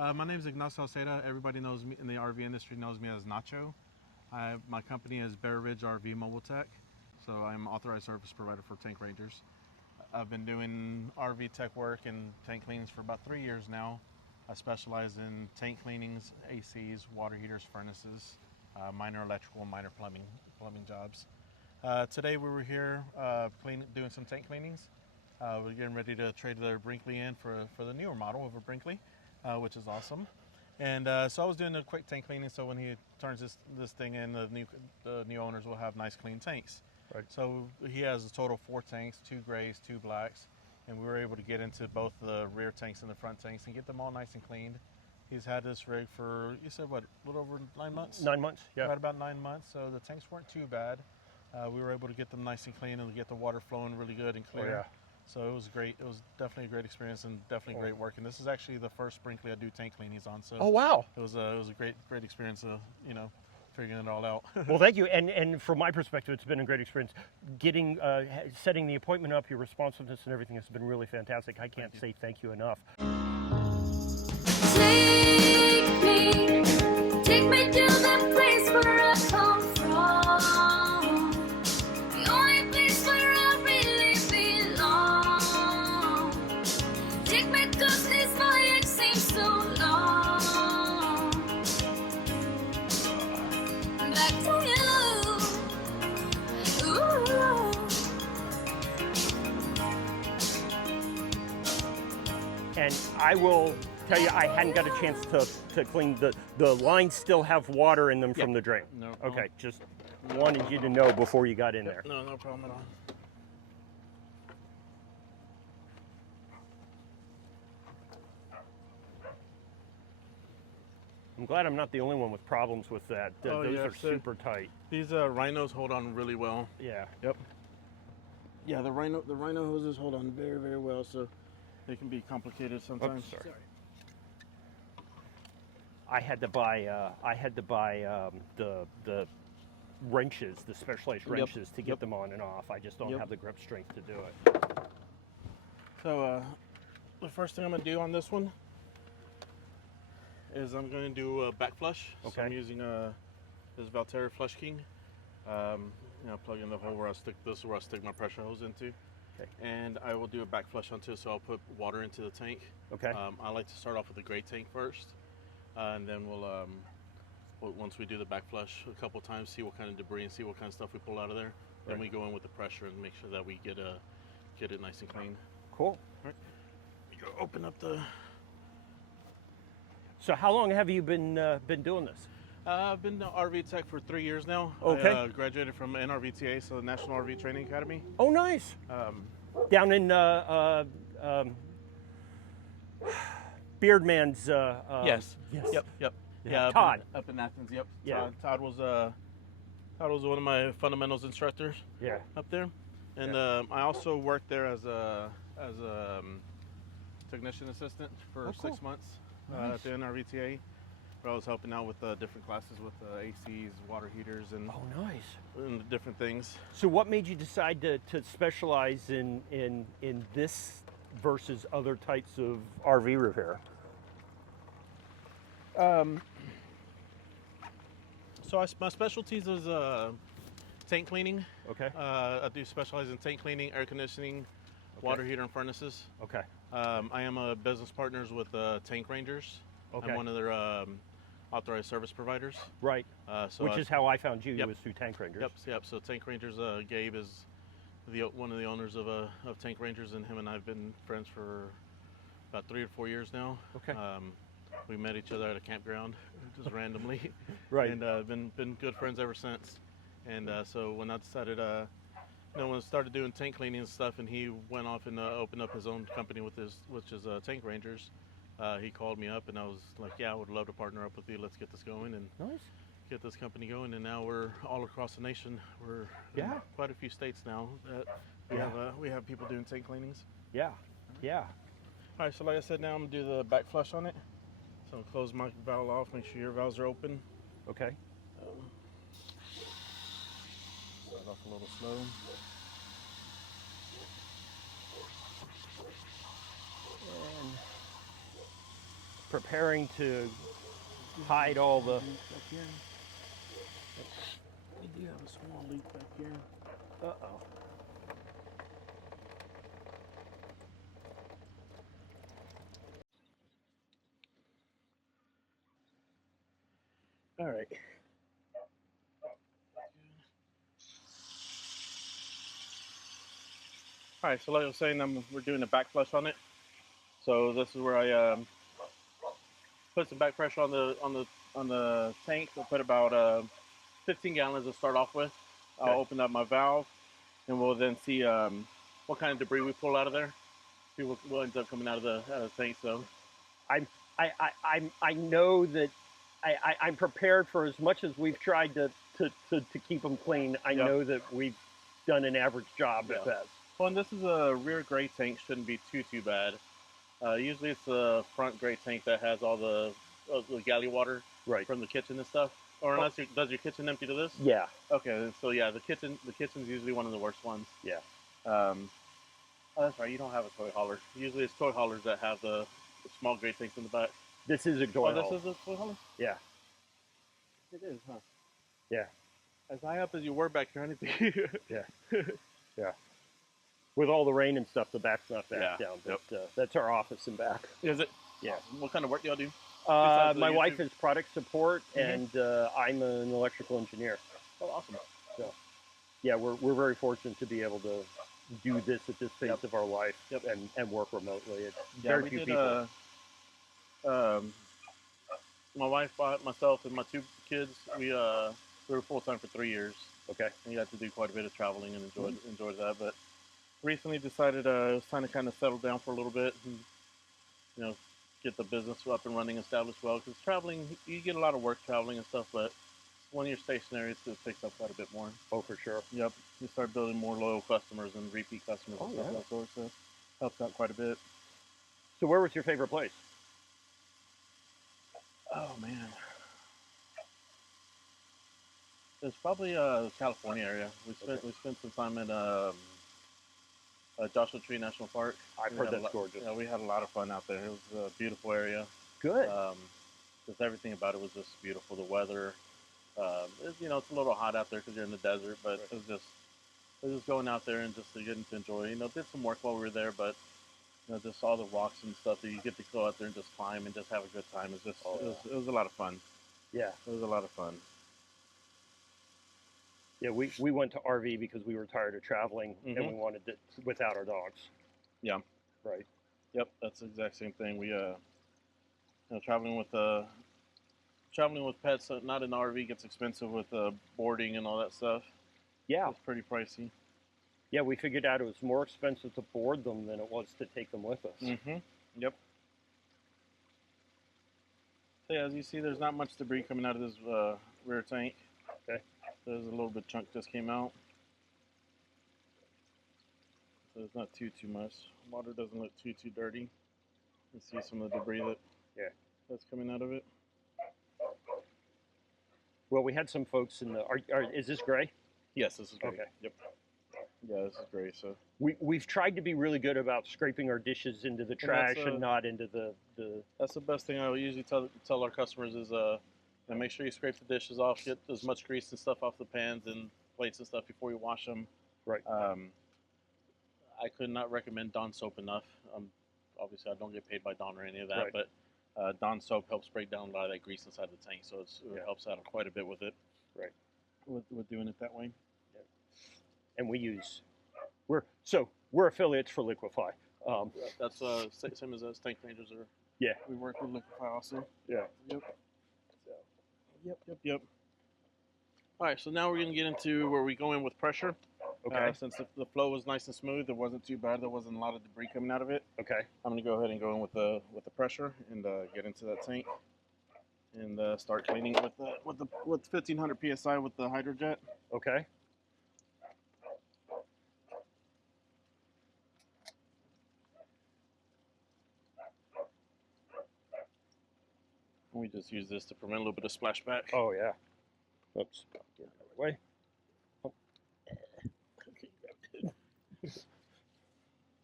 My name is Ignacio Sauceda. Everybody knows me in the RV industry knows me as Nacho. My company is Bear Ridge RV Mobile Tech, so I'm authorized service provider for tank rangers. I've been doing RV tech work and tank cleanings for about 3 years now. I specialize in tank cleanings, ACs, water heaters, furnaces, minor electrical, minor plumbing jobs. Today we were here doing some tank cleanings. We're getting ready to trade the Brinkley in for the newer model of a Brinkley, which is awesome. And so I was doing a quick tank cleaning, so when he turns this thing in, the new owners will have nice clean tanks. Right. So he has a total of 4 tanks, 2 grays, 2 blacks, and we were able to get into both the rear tanks and the front tanks and get them all nice and cleaned. He's had this rig for, you said what, a little over 9 months? 9 months, yeah. Right about 9 months, so the tanks weren't too bad. We were able to get them nice and clean and get the water flowing really good and clear. Oh, yeah. So it was great. It was definitely a great experience and definitely great work. And this is actually the first Brinkley I do tank cleanings on. So oh, wow. It was a great experience. Figuring it all out. Well, thank you. And from my perspective, it's been a great experience. Getting setting the appointment up, your responsiveness and everything has been really fantastic. I can't say thank you enough. Take me to the place where I come from. The only place where I really belong. Take me 'cause this voyage seems so long. Back to you. Ooh. And I will tell you, I hadn't got a chance to clean. The lines still have water in them from the drain. No problem. Okay, just wanted you to know before you got in there. No problem at all. I'm glad I'm not the only one with problems with that. Oh, Those yeah, are so super tight. These rhinos hold on really well. Yeah. Yep. Yeah, the rhino hoses hold on very, very well, so they can be complicated sometimes. Oops, sorry. I had to buy the wrenches, the specialized wrenches to get them on and off. I just don't have the grip strength to do it. So the first thing I'm going to do on this one is I'm going to do a back flush. Okay. So I'm using this Valterra Flush King. Plug in the hole where I stick this, where I stick my pressure hose into. Okay. And I will do a back flush onto it, so I'll put water into the tank. Okay. I like to start off with the gray tank first, and then we'll once we do the back flush a couple times, see what kind of debris and see what kind of stuff we pull out of there. Then we go in with the pressure and make sure that we get it nice and clean. Cool. All right. You go open up the. So how long have you been doing this? I've been RV tech for 3 years now. Okay. I graduated from NRVTA, so the National RV Training Academy. Oh, nice. Down in Beardman's. Yes. Yes. Yep. Yeah, Todd. Up in Athens. Yep. Yeah. Todd was one of my fundamentals instructors. Yeah. Up there, and I also worked there as a technician assistant for cool. 6 months Nice. at the NRVTA. Where I was helping out with different classes with ACs, water heaters, and, Oh, nice. and different things. So what made you decide to specialize in this versus other types of RV repair? So my specialties is tank cleaning. Okay. I do specialize in tank cleaning, air conditioning, water heater, and furnaces. Okay. I am a business partners with Tank Rangers. Okay. I'm one of their authorized service providers. Right. Which is how I found you. Yep. Was through Tank Rangers. Yep. So Tank Rangers, Gabe is one of the owners of Tank Rangers, and him and I have been friends for about 3 or 4 years now. Okay. We met each other at a campground, just randomly. Right. And been good friends ever since. And so when I decided, when I started doing tank cleaning and stuff, and he went off and opened up his own company which is Tank Rangers. He called me up and I was like, yeah, I would love to partner up with you. Let's get this going and get this company going. And now we're all across the nation. We're in quite a few states now that we have people doing tank cleanings. Yeah. Yeah. All right, so like I said, now I'm gonna do the back flush on it. So I'll close my valve off, make sure your valves are open. Okay. Start off a little slow. preparing to hide all the. Back here. We do have a small leak back here. Uh-oh. All right. All right, so like I was saying, we're doing a back flush on it. So this is where I put some back pressure on the tank. I'll put about 15 gallons to start off with. Okay. I'll open up my valve, and we'll then see what kind of debris we pull out of there. See what ends up coming out of the tank. So I know that I'm prepared for as much as we've tried to keep them clean. I Yep. know that we've done an average job Yeah. at best. well, and this is a rear gray tank. Shouldn't be too bad. Usually it's the front gray tank that has all the galley water Right. from the kitchen and stuff. Or unless does your kitchen empty to this? Yeah. Okay, so yeah, the kitchen's usually one of the worst ones. Yeah. Oh, that's right. You don't have a toy hauler. Usually it's toy haulers that have the small gray tanks in the back. This is a toy this hauler. is a toy hauler? Yeah. It is, huh? Yeah. As high up as you were back here, anything. Yeah. Yeah. With all the rain and stuff, the back's not back Yeah. down. But that's our office and back. Is it? Yeah. What kind of work do y'all do? My Besides the wife YouTube? is product support, Mhm. and I'm an electrical engineer. Oh, awesome. Yeah, we're very fortunate to be able to do this at this phase Yep. of our life Yep. and work remotely. It's Yeah, very we few did. people. My wife, myself, and my two kids. We were full time for 3 years. Okay. And you got to do quite a bit of traveling and enjoyed that. But recently decided it was time to kind of settle down for a little bit and get the business up and running, established well. Because traveling, you get a lot of work traveling and stuff, but when you're stationary, it picks up quite a bit more. Oh, for sure. Yep, you start building more loyal customers and repeat customers and stuff yeah. like that sort. So helps out quite a bit. So where was your favorite place? Oh man, it's probably California area. We spent some time in Joshua Tree National Park. I've heard that's gorgeous. Yeah, we had a lot of fun out there. It was a beautiful area. Good. Just everything about it was just beautiful. The weather, it's a little hot out there because you're in the desert, but Right. it was just going out there and just to get to enjoy. Did some work while we were there, but just all the rocks and stuff that you get to go out there and just climb and just have a good time. It was a lot of fun. Yeah. It was a lot of fun. Yeah, we went to RV because we were tired of traveling and we wanted it without our dogs. Yeah. Right. Yep, that's the exact same thing. We traveling with pets, not in the RV, gets expensive with boarding and all that stuff. Yeah. It's pretty pricey. Yeah, we figured out it was more expensive to board them than it was to take them with us. Mm-hmm. Yep. So yeah, as you see, there's not much debris coming out of this rear tank. Okay. There's a little bit of chunk just came out. So it's not too much. Water doesn't look too dirty. You see some of the debris that's coming out of it. Well, we had some folks in the. Is this gray? Yes, this is great. Okay. Yep. Yeah, this is great. So We've tried to be really good about scraping our dishes into the trash and not into the. that's the best thing I usually tell our customers is make sure you scrape the dishes off, get as much grease and stuff off the pans and plates and stuff before you wash them. Right. I could not recommend Dawn soap enough. Obviously, I don't get paid by Dawn or any of that, Right. but Dawn soap helps break down a lot of that grease inside the tank, so it helps out quite a bit with it. Right. With doing it that way. And we're affiliates for Liquify. That's same as us. Tank Rangers are. Yeah. We work with Liquify also. Yeah. Yep. Yep. All right, so now we're gonna get into where we go in with pressure. Okay. Since the flow was nice and smooth, it wasn't too bad. There wasn't a lot of debris coming out of it. Okay. I'm gonna go ahead and go in with the pressure and get into that tank and start cleaning with 1500 psi with the hydrojet. Okay. We just use this to prevent a little bit of splashback. Oh yeah. Oops. Get out of the way. Oh.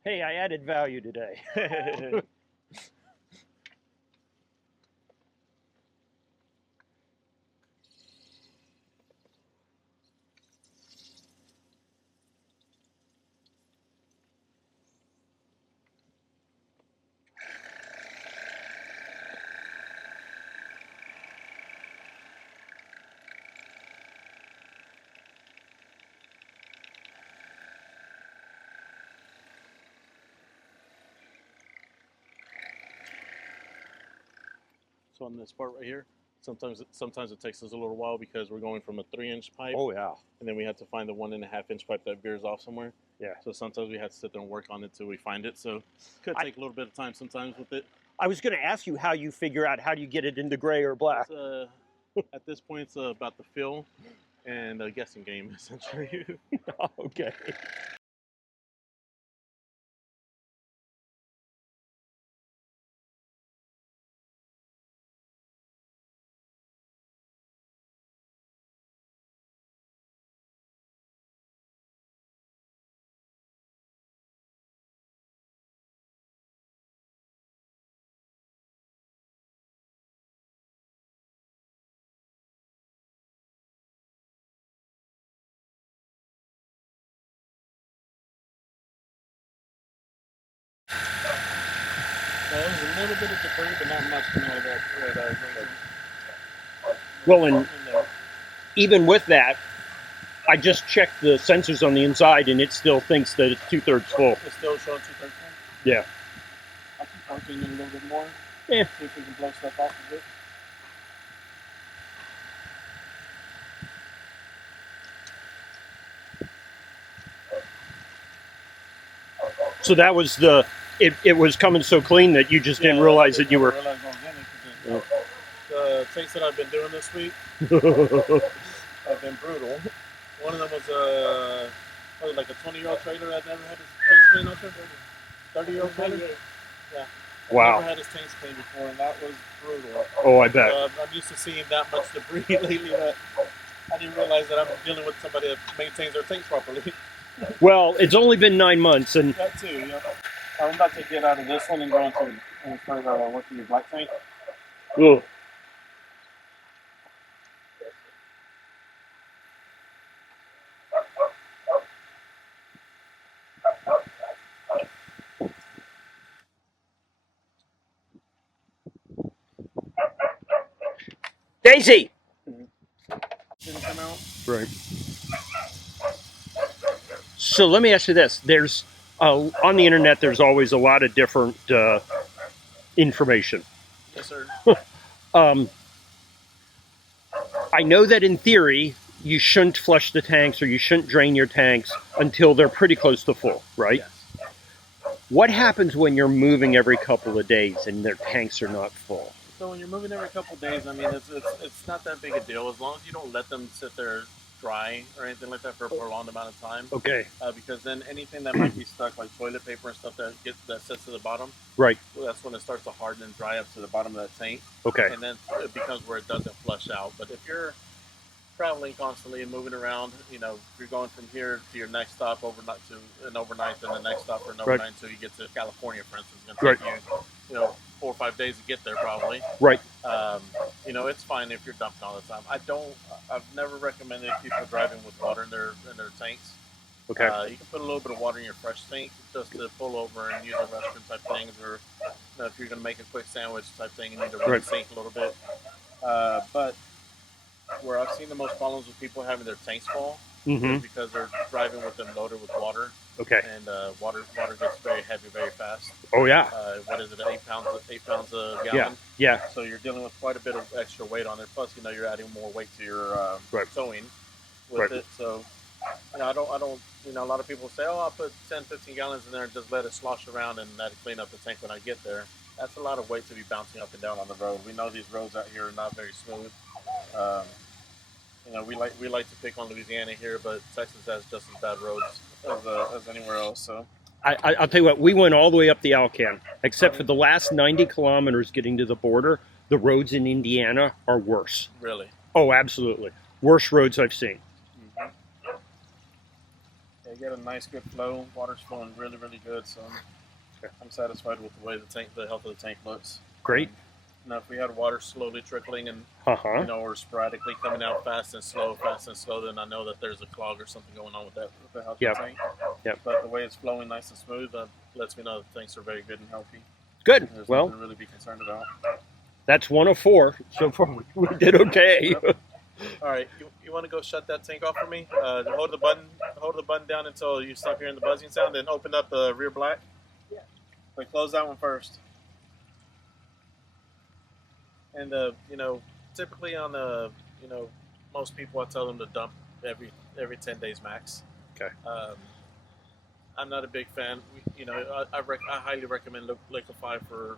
Hey, I added value today. So on this part right here, sometimes it takes us a little while because we're going from a 3-inch pipe. Oh yeah. And then we have to find the 1.5-inch pipe that veers off somewhere. Yeah. So sometimes we have to sit there and work on it till we find it. So it could take a little bit of time sometimes with it. I was going to ask you how you figure out how do you get it into gray or black. At this point, it's about the feel and a guessing game, essentially. Okay. There's a little bit of debris, but not much to know that. Well, and even with that, I just checked the sensors on the inside, and it still thinks that it's 2/3 full. It's still showing 2/3 full? Yeah. I'll keep working it a little bit more. Yeah. See if we can blow stuff off of it. So that was it was coming so clean that you just didn't realize that you were. The tanks that I've been doing this week have been brutal. One of them was like a 20-year-old trailer that never had his tanks cleaned up. 30-year-old trailer. Yeah. Wow. Never had his tanks cleaned before, and that was brutal. Oh, I bet. I'm used to seeing that much debris lately that I didn't realize that I'm dealing with somebody that maintains their tanks properly. Well, it's only been 9 months, and That too, yeah. I'm about to get out of this one and go into work in your black tank. ugh. Daisy. Didn't come out. Right. So let me ask you this: there's on the internet, there's always a lot of different information. Yes, sir. I know that in theory, you shouldn't flush the tanks or you shouldn't drain your tanks until they're pretty close to full, right? Yes. What happens when you're moving every couple of days and their tanks are not full? So when you're moving every couple of days, I mean, it's not that big a deal as long as you don't let them sit there dry or anything like that for a prolonged amount of time. Okay. Because then anything that might be stuck, like toilet paper and stuff that sits to the bottom, Right. well, that's when it starts to harden and dry up to the bottom of that tank. Okay. And then it becomes where it doesn't flush out. But if you're traveling constantly and moving around, you know, you're going from here to your next stop overnight to an overnight, then the next stop for an overnight until you get to California, for instance. It's going to take you, 4 or 5 days to get there probably. Right. You know, it's fine if you're dumping all the time. I've never recommended people driving with water in their tanks. Okay. You can put a little bit of water in your fresh tank just to pull over and use a restroom type things, or if you're going to make a quick sandwich type thing, you need to run the sink a little bit. But where I've seen the most problems with people having their tanks full is because they're driving with them loaded with water. Okay. And water gets very heavy very fast. Oh yeah. What is it? 8 pounds a gallon. Yeah. Yeah. So you're dealing with quite a bit of extra weight on there. Plus, you're adding more weight to your towing with it. So, I don't. A lot of people say, "Oh, I'll put 10, 15 gallons in there and just let it slosh around and let it clean up the tank when I get there." That's a lot of weight to be bouncing up and down on the road. We know these roads out here are not very smooth. We like to pick on Louisiana here, but Texas has just as bad roads as anywhere else. So I'll tell you what, we went all the way up the Alcan, except for the last 90 kilometers getting to the border. The roads in Indiana are worse. Really? Oh, absolutely. Worst roads I've seen. Yeah, you get a nice, good flow. Water's flowing really, really good. So I'm satisfied with the way the health of the tank looks. Great. Now, if we had water slowly trickling and or sporadically coming out fast and slow, then I know that there's a clog or something going on with the health of the tank. Yep. But the way it's flowing nice and smooth, that lets me know that things are very good and healthy. Good. There's Well, nothing to really be concerned about. that's 1 of 4. So far, we did okay. Yep. All right, you want to go shut that tank off for me? Hold the button down until you stop hearing the buzzing sound, then open up the rear black. Yeah. But close that one first. And you know, typically on most people, I tell them to dump every 10 days max. Okay. I'm not a big fan. You know, I highly recommend Liquify for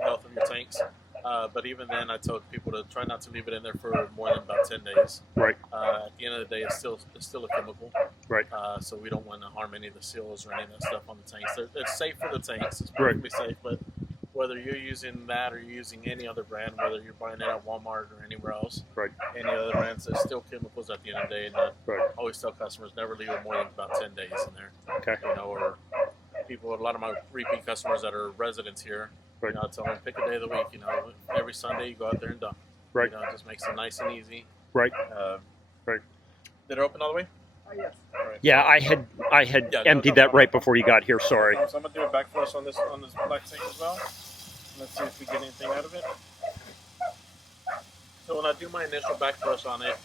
health of your tanks. But even then, I told people to try not to leave it in there for more than about 10 days. Right. At the end of the day, it's still a chemical. Right. So we don't want to harm any of the seals or any of that stuff on the tanks. It's safe for the tanks. It's Right. perfectly safe. But whether you're using that or you're using any other brand, whether you're buying it at Walmart or anywhere else, Right. any other brands, there's still chemicals at the end of the day. And I Right. always tell customers never leave it more than about 10 days in there. Okay. You know, or people, a lot of my repeat customers that are residents here, Right. you know, I tell them pick a day of the week. You know, every Sunday you go out there and dump. Right. You know, it just makes it nice and easy. Right. Right. Did it open all the way? Yes. All right. Yeah, I had Yeah, emptied that right before you got here. Sorry. So I'm gonna do a back flush on this black tank as well. Let's see if we get anything out of it. So when I do my initial back flush on it,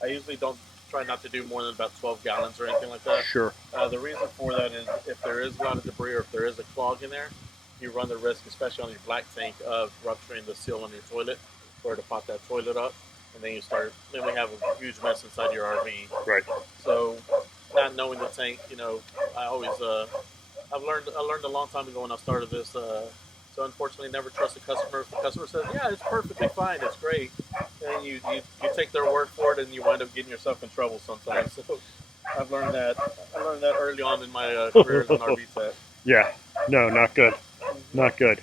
I usually don't try not to do more than about 12 gallons or anything like that. Sure. The reason for that is if there is a lot of debris or if there is a clog in there, you run the risk, especially on your black tank, of rupturing the seal on your toilet or to pop that toilet up, and then we have a huge mess inside your RV. Right. So, not knowing the tank, you know, I always I learned a long time ago when I started this. So unfortunately, never trust a customer. If the customer says, "Yeah, it's perfectly fine, it's great," and you take their word for it, and you wind up getting yourself in trouble sometimes. So I've learned that. I learned that early on in my career as an RV tech. Yeah. No, not good. Not good.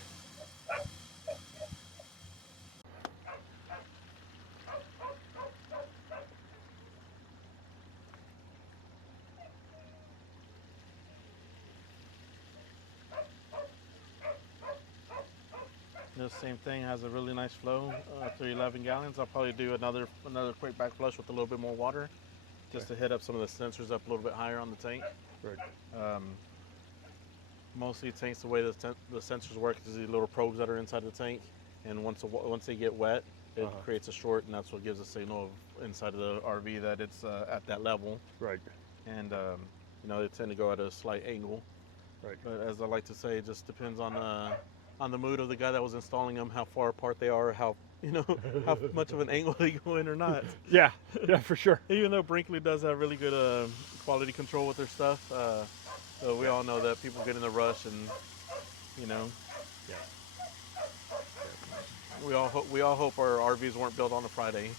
This same thing has a really nice flow through 11 gallons. I'll probably do another quick back flush with a little bit more water, just to hit up some of the sensors up a little bit higher on the tank. Right. Mostly tanks, the way the sensors work is these little probes that are inside the tank, and once they get wet, it creates a short, and that's what gives a signal of inside of the RV that it's at that level. Right. And you know, they tend to go at a slight angle. Right. But as I like to say, it just depends on the mood of the guy that was installing them, how far apart they are, how much of an angle they go in or not. Yeah. Yeah, for sure. Even though Brinkley does have really good quality control with their stuff, so we all know that people get in a rush, and you know, Yeah. we all hope our RVs weren't built on a Friday.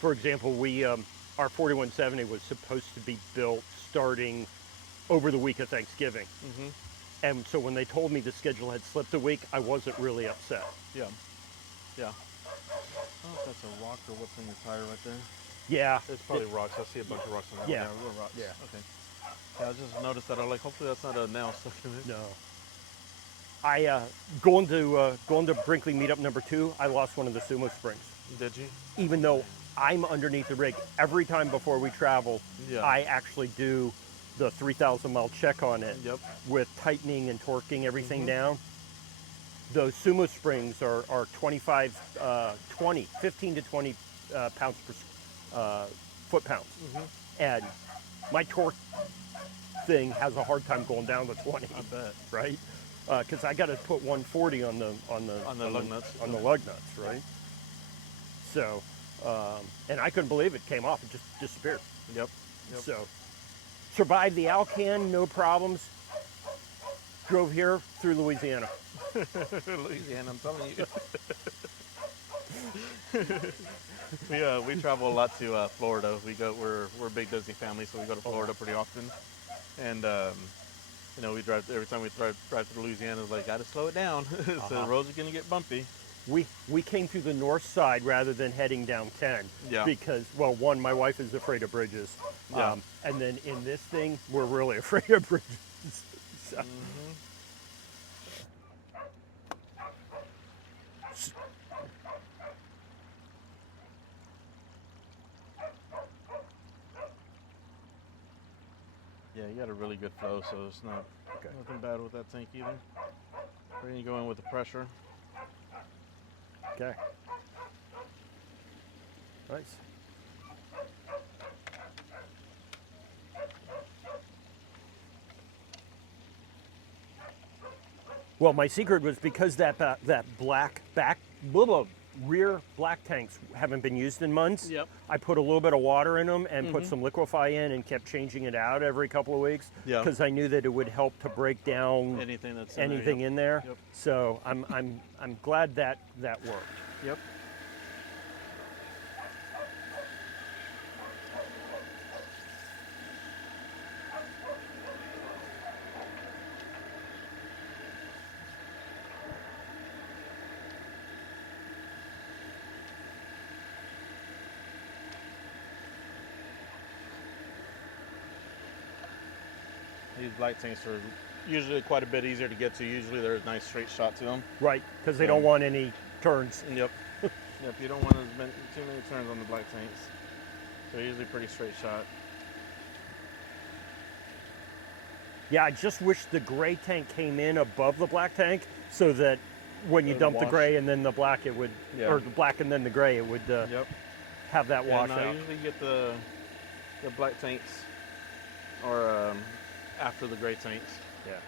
For example, our 4170 was supposed to be built starting over the week of Thanksgiving. Mm-hmm. And so when they told me the schedule had slipped a week, I wasn't really upset. Yeah. Yeah. I don't know if that's a rock or what's in your tire right there. Yeah. It's probably rocks. I see a bunch of rocks on that Yeah. one. Yeah, real rocks. Yeah. Okay. Yeah, I just noticed that. I'm like, hopefully that's not a nail stuck in it. No. I going to Brinkley meetup number 2, I lost one of the sumo springs. Did you? Even though I'm underneath the rig, every time before we travel, Yeah. I actually do the 3,000 mile check on it. Yep. With tightening and torquing everything Mhm. down. Those sumo springs are 15 to 20 pounds per foot pounds. Mm-hmm. And my torque thing has a hard time going down to 20. I bet. Right? Because I got to put 140 on the lug nuts. on the lug nuts, right? So, and I couldn't believe it came off; it just disappeared. Yep. So, survived the Alcan, no problems. Drove here through Louisiana. Louisiana, I'm telling you. we travel a lot to Florida. We're a big Disney family, so we go to Florida pretty often. And you know, every time we drive through Louisiana, it's like, gotta slow it down. So the roads are gonna get bumpy. We came through the north side rather than heading down 10. Yeah. Because, well, one, my wife is afraid of bridges. Yeah. And then in this thing, we're really afraid of bridges. So, Mm-hmm. Yeah, you got a really good flow, so it's nothing bad with that tank either. We're gonna go in with the pressure. okay. Nice. Well, my secret was because that black back, blah, blah, rear black tanks haven't been used in months. Yep. I put a little bit of water in them and put some Liquify in and kept changing it out every couple of weeks Yeah. because I knew that it would help to break down Anything that's anything in there. Yep. So I'm glad that worked. Yep. These black tanks are usually quite a bit easier to get to. Usually there's a nice straight shot to them. Right, because they don't want any turns. Yep. Yep, you don't want too many turns on the black tanks. They're usually pretty straight shot. Yeah, I just wish the gray tank came in above the black tank so that when you It'd dump the wash. gray and then the black, it would, Yeah. or the black and then the gray, it would Yep. have that Yeah, wash no, I out. usually get the black tanks or after the gray tanks. Yeah.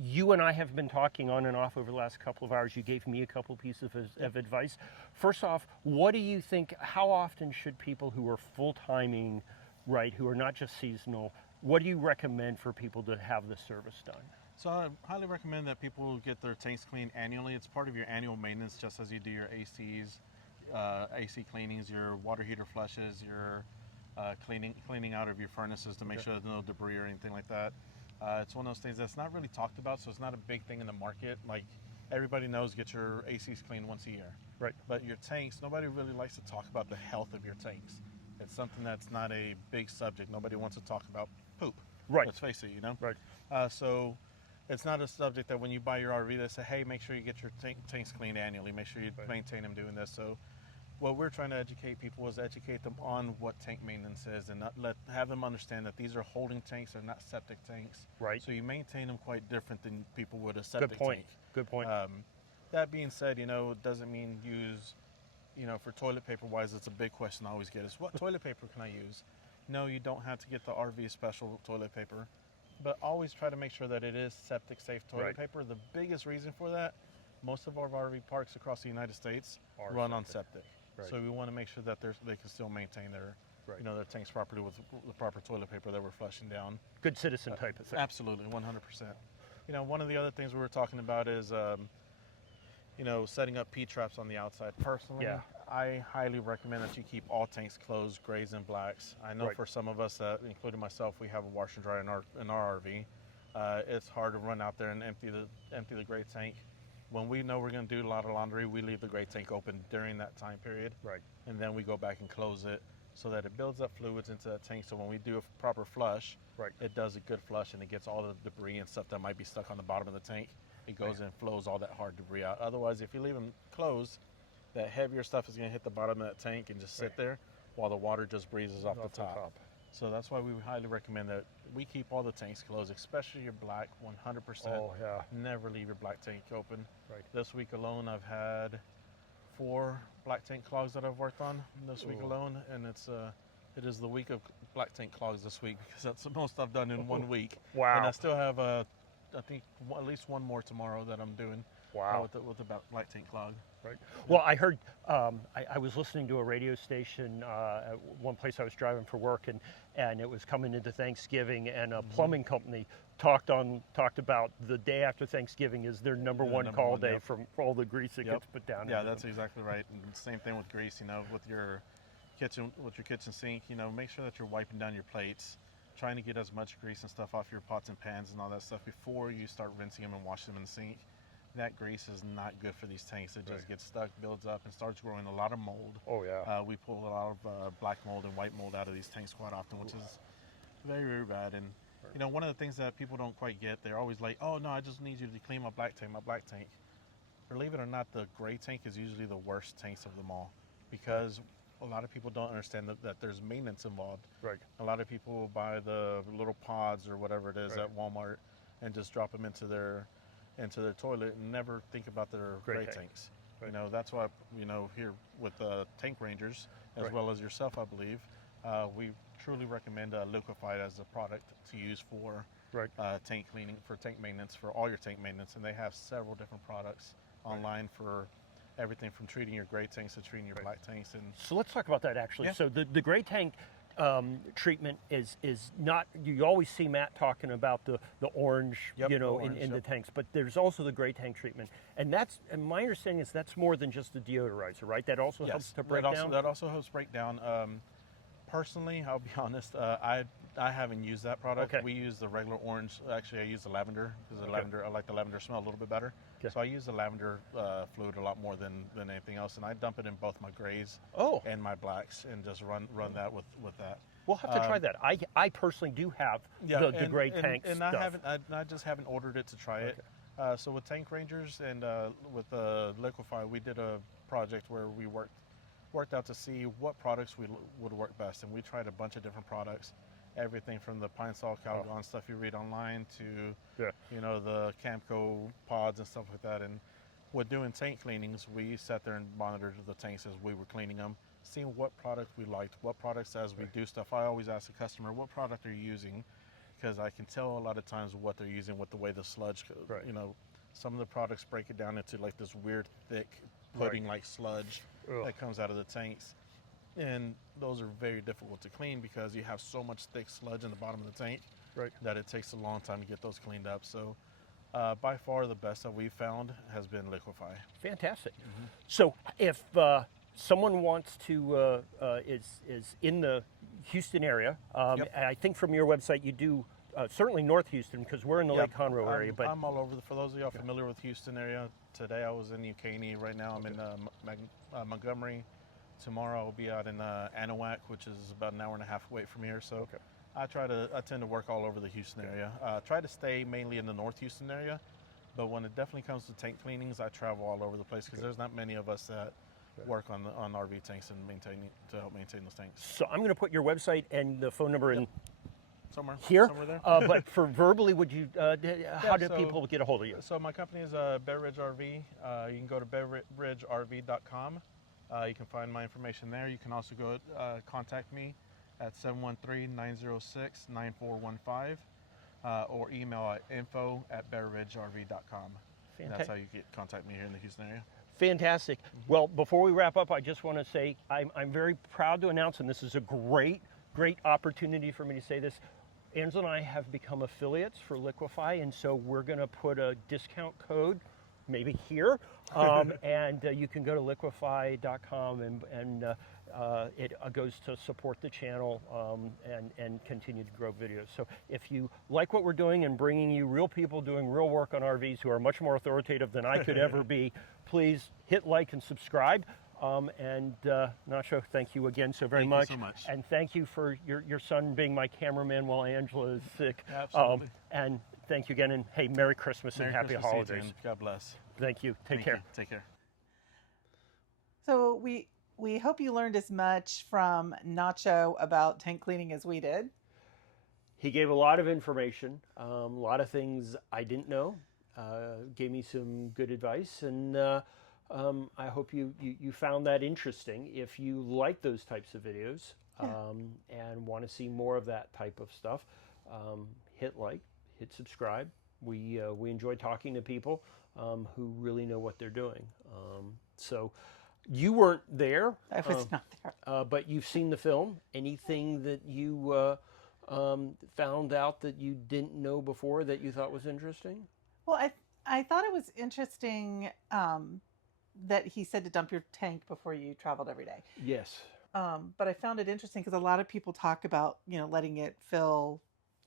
You and I have been talking on and off over the last couple of hours. You gave me a couple pieces of advice. First off, what do you think, how often should people who are full-timing, right, who are not just seasonal, what do you recommend for people to have the service done? So I highly recommend that people get their tanks cleaned annually. It's part of your annual maintenance, just as you do your ACs, AC cleanings, your water heater flushes, your cleaning out of your furnaces to make sure there's no debris or anything like that. It's one of those things that's not really talked about, so it's not a big thing in the market. Like everybody knows, get your ACs cleaned once a year. Right. But your tanks, nobody really likes to talk about the health of your tanks. It's something that's not a big subject. Nobody wants to talk about poop. Right. Let's face it, you know? Right. So it's not a subject that when you buy your RV, they say, hey, make sure you get your tanks cleaned annually. Make sure you maintain them doing this. So what we're trying to educate people is educate them on what tank maintenance is and have them understand that these are holding tanks, they're not septic tanks. Right. So you maintain them quite different than people would a septic Good point. tank. Good point. That being said, it doesn't mean use, for toilet paper wise, it's a big question I always get is what toilet paper can I use? No, you don't have to get the RV special toilet paper, but always try to make sure that it is septic safe toilet paper. The biggest reason for that, most of our RV parks across the United States run on septic. Right. So we want to make sure that they can still maintain their, their tanks properly with the proper toilet paper that we're flushing down. Good citizen type of thing. Absolutely, 100%. One of the other things we were talking about is, setting up P-traps on the outside. Personally, I highly recommend that you keep all tanks closed, grays and blacks. I know for some of us, including myself, we have a washer and dryer in our RV. It's hard to run out there and empty the gray tank. When we know we're going to do a lot of laundry, we leave the gray tank open during that time period. Right. And then we go back and close it so that it builds up fluids into that tank. So when we do a proper flush, it does a good flush and it gets all the debris and stuff that might be stuck on the bottom of the tank. It goes and flows all that hard debris out. Otherwise, if you leave them closed, that heavier stuff is going to hit the bottom of that tank and just sit there while the water just breezes off the top. So that's why we highly recommend that we keep all the tanks closed, especially your black, 100%. Oh, yeah. Never leave your black tank open. Right. This week alone, I've had 4 black tank clogs that I've worked on this week alone, and it is the week of black tank clogs this week because that's the most I've done in 1 week. Wow. And I still have, I think, at least one more tomorrow that I'm doing. Wow. With the black tank clog. Right. Well, I heard, I was listening to a radio station at one place I was driving for work, and it was coming into Thanksgiving, and a plumbing company talked about the day after Thanksgiving is their number one call day for all the grease that gets put down. Yeah, that's exactly right. And same thing with grease, with your kitchen sink, make sure that you're wiping down your plates, trying to get as much grease and stuff off your pots and pans and all that stuff before you start rinsing them and washing them in the sink. That grease is not good for these tanks. It just gets stuck, builds up, and starts growing a lot of mold. Oh, yeah. We pull a lot of black mold and white mold out of these tanks quite often, which is very, very bad. And, one of the things that people don't quite get, they're always like, oh, no, I just need you to clean my black tank. Believe it or not, the gray tank is usually the worst tanks of them all because a lot of people don't understand that there's maintenance involved. Right. A lot of people will buy the little pods or whatever it is at Walmart and just drop them into their toilet and never think about their gray tanks. Right. That's why, here with Tank Rangers, as well as yourself, I believe, we truly recommend Liquified as a product to use for Right. tank cleaning, for tank maintenance, for all your tank maintenance, and they have several different products online for everything from treating your gray tanks to treating your black tanks. And So let's talk about that actually. Yeah. So the gray tank treatment is not, you always see Matt talking about the orange, Yep, you know, the orange, in the yep. tanks, but there's also the gray tank treatment. And my understanding is that's more than just the deodorizer, right? That also helps to break down? That also helps break down. Personally, I'll be honest, I haven't used that product. Okay. We use the regular orange. Actually, I use the lavender because the lavender, I like the lavender smell a little bit better. Okay. So I use the lavender fluid a lot more than anything else, and I dump it in both my grays Oh. and my blacks, and just run that with that. We'll have to try that. I personally do have the gray tank and stuff. I just haven't ordered it to try it. So with Tank Rangers and with Liquified, we did a project where we worked out to see what products would work best, and we tried a bunch of different products, everything from the Pine Sol Calgon stuff you read online to you know, the Camco pods and stuff like that. And with doing tank cleanings, we sat there and monitored the tanks as we were cleaning them, seeing what product we liked, what products as we do stuff. I always ask the customer, what product are you using? Because I can tell a lot of times what they're using with the way the sludge, you know, some of the products break it down into like this weird thick pudding-like sludge that comes out of the tanks. And those are very difficult to clean because you have so much thick sludge in the bottom of the tank that it takes a long time to get those cleaned up. So by far the best that we've found has been Liquify. Fantastic. So if someone wants to, is in the Houston area, I think from your website you do certainly North Houston, because we're in the Lake Conroe area. But I'm all over. For those of y'all familiar with Houston area, today I was in New Caney. Right now I'm in Montgomery. Tomorrow I'll be out in Anahuac, which is about an hour and a half away from here. So I tend to work all over the Houston area. Try to stay mainly in the North Houston area, but when it definitely comes to tank cleanings, I travel all over the place because there's not many of us that work on RV tanks and help maintain those tanks. So I'm going to put your website and the phone number in somewhere there. But for verbally, would you? How do so- people get a hold of you? So my company is Bear Ridge RV. You can go to bearridgerv.com. You can find my information there. You can also go contact me at 713-906-9415 or email at info@bearridgerv.com. That's how you contact me here in the Houston area. Fantastic. Well, before we wrap up, I just want to say I'm very proud to announce, and this is a great opportunity for me to say this. Angela and I have become affiliates for Liquify, and so we're going to put a discount code maybe here, and you can go to liquify.com and it goes to support the channel and continue to grow videos. So if you like what we're doing and bringing you real people doing real work on RVs who are much more authoritative than I could ever be, please hit like and subscribe. And Nacho, thank you again so very much. Thank you so much. And thank you for your son being my cameraman while Angela is sick. Absolutely. And thank you again, and hey, Merry Christmas and Happy Christmas to you, Holidays. Tim. God bless. Thank you. Take care. Take care. So we hope you learned as much from Nacho about tank cleaning as we did. He gave a lot of information, a lot of things I didn't know, gave me some good advice, and I hope you found that interesting. If you like those types of videos and want to see more of that type of stuff, hit like, hit subscribe. We enjoy talking to people who really know what they're doing. So you weren't there. I was not there. But you've seen the film. Anything that you found out that you didn't know before that you thought was interesting? Well, I thought it was interesting that he said to dump your tank before you traveled every day. Yes. But I found it interesting because a lot of people talk about, letting it fill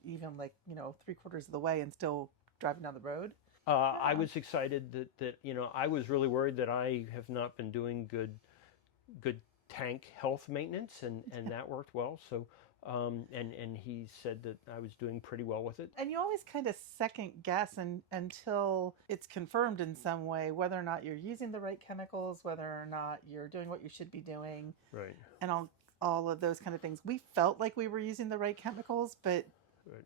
even 3/4 of the way and still driving down the road. I was excited that I was really worried that I have not been doing good tank health maintenance, and that worked well. So, and he said that I was doing pretty well with it. And you always kind of second guess until it's confirmed in some way whether or not you're using the right chemicals, whether or not you're doing what you should be doing, Right. and all of those kind of things. We felt like we were using the right chemicals, but Right.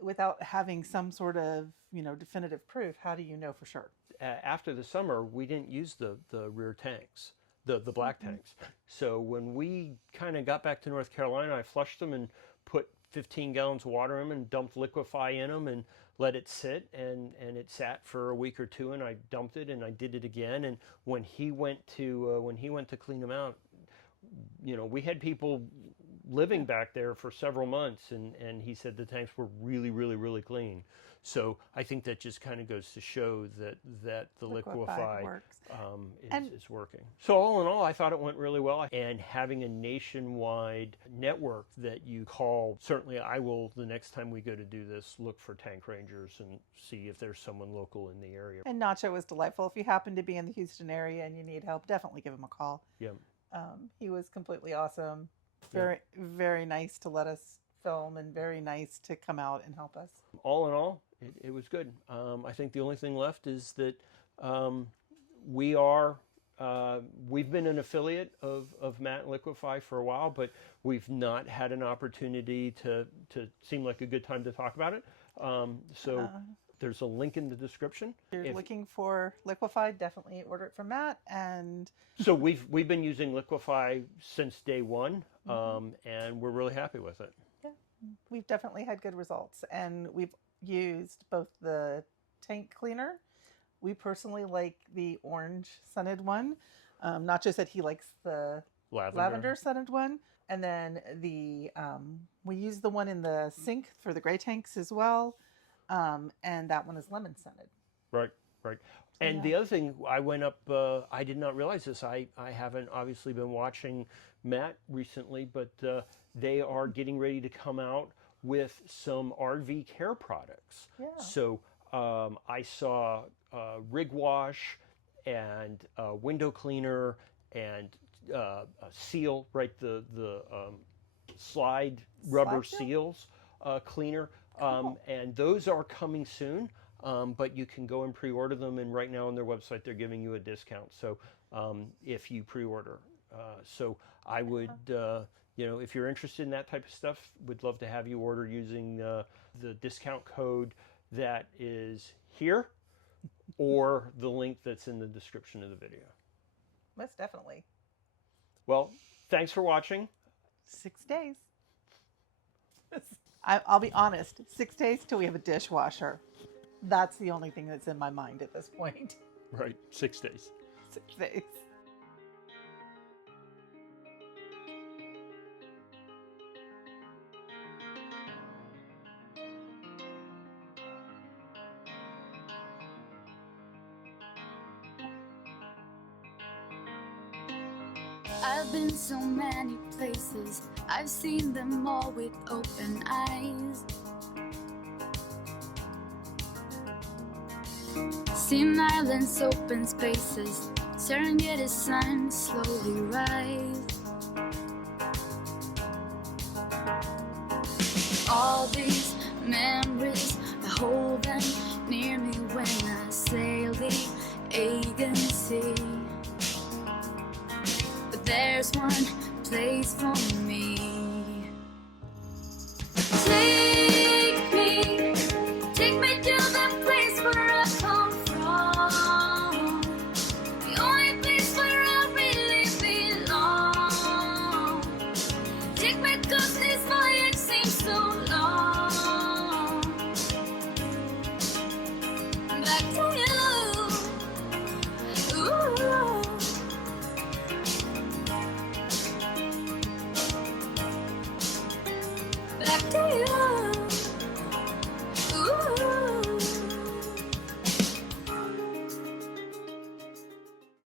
without having some sort of definitive proof, how do you know for sure? After the summer, we didn't use the rear tanks, the black tanks. So when we kind of got back to North Carolina, I flushed them and put 15 gallons of water in them and dumped Liquify in them and let it sit, and it sat for a week or two, and I dumped it and I did it again. And when he went to clean them out, you know, we had people living back there for several months, and he said the tanks were really, really, really clean. So I think that just kind of goes to show that the Liquify works. Is working. So all in all, I thought it went really well. And having a nationwide network that you call, certainly I will, the next time we go to do this, look for tank rangers and see if there's someone local in the area. And Nacho was delightful. If you happen to be in the Houston area and you need help, definitely give him a call. Yeah. He was completely awesome. Very, very nice to let us film, and very nice to come out and help us. All in all, it was good. I think the only thing left is that we've been an affiliate of Matt and Liquify for a while, but we've not had an opportunity to seem like a good time to talk about it. So there's a link in the description. If you're looking for Liquified, definitely order it from Matt. And so we've been using Liquify since day one, and we're really happy with it. Yeah, we've definitely had good results, and we've used both the tank cleaner. We personally like the orange scented one. Nacho said he likes the lavender scented one. And then we use the one in the sink for the gray tanks as well. And that one is lemon scented. Right. And the other thing, I went up, I did not realize this. I haven't obviously been watching Matt recently, but they are getting ready to come out with some RV care products. Yeah. So I saw rig wash and window cleaner and a seal, right? The slide rubber seals cleaner. And those are coming soon, but you can go and pre-order them. And right now on their website, they're giving you a discount. So if you pre-order, so I would, if you're interested in that type of stuff, would love to have you order using the discount code that is here or the link that's in the description of the video. Most definitely. Well, thanks for watching. 6 days. I'll be honest, 6 days till we have a dishwasher. That's the only thing that's in my mind at this point. Right, 6 days. 6 days. I've been so many places, I've seen them all with open eyes. Seen islands, open spaces, Serengeti sun slowly rise. All these memories, I hold them near me when I sail the Aegean Sea. But there's one place for me. Take me to the place where I come from, the only place where I really belong. Take me 'cause this voyage seems so long. Back to you, ooh. Back to you.